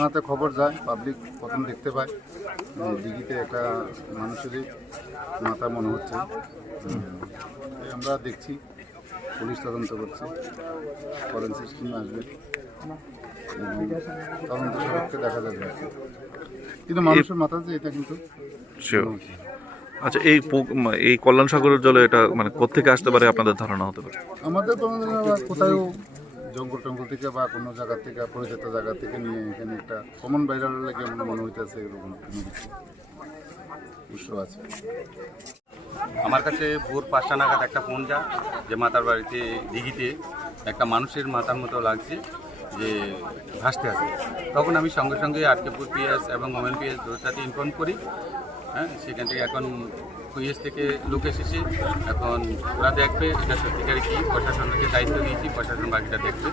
থানাতে খবর যায়, পাবলিক প্রথম দেখতে পায় দিঘিতে একটা মানুষেরই মাথা মনে হচ্ছে। আমরা দেখছি, পুলিশ তদন্ত করছে, ফরেন্সিক টিম আসবে, তদন্ত সাপেক্ষে দেখা যাবে। কিন্তু মানুষের মাথা যে এটা কিন্তু আচ্ছা, এই কল্যাণ সাগরের জলে এটা মানে কোত্থেকে আসতে পারে আপনাদের ধারণা হতে পারে? আমাদের কোথাও জঙ্গল টঙ্গল থেকে বা কোনো জায়গা থেকে, পরিচিত জায়গা থেকে নিয়ে এখানে একটা কমন ভাইরাল লাগে মনে হইতেছে, এরকম কোনো কিছু উৎস আছে। আমার কাছে ভোর 5টা নাগাদ একটা ফোন যায় যে মাতারবাড়িতে দিঘিতে একটা মানুষের মাথার মতো লাগছে, যে ভাসতে আছে। তখন আমি সঙ্গে সঙ্গে আরকেপুর পিএস এবং ওমেন পিএস দুটাতে ইনফর্ম করি। হ্যাঁ, সেখান থেকে এখন পিএস থেকে লোক এসেছে, এখন ওরা দেখবে এটা সত্যিকারে কি, প্রশাসনকে দায়িত্ব দিয়েছি, প্রশাসন বাকিটা দেখবে।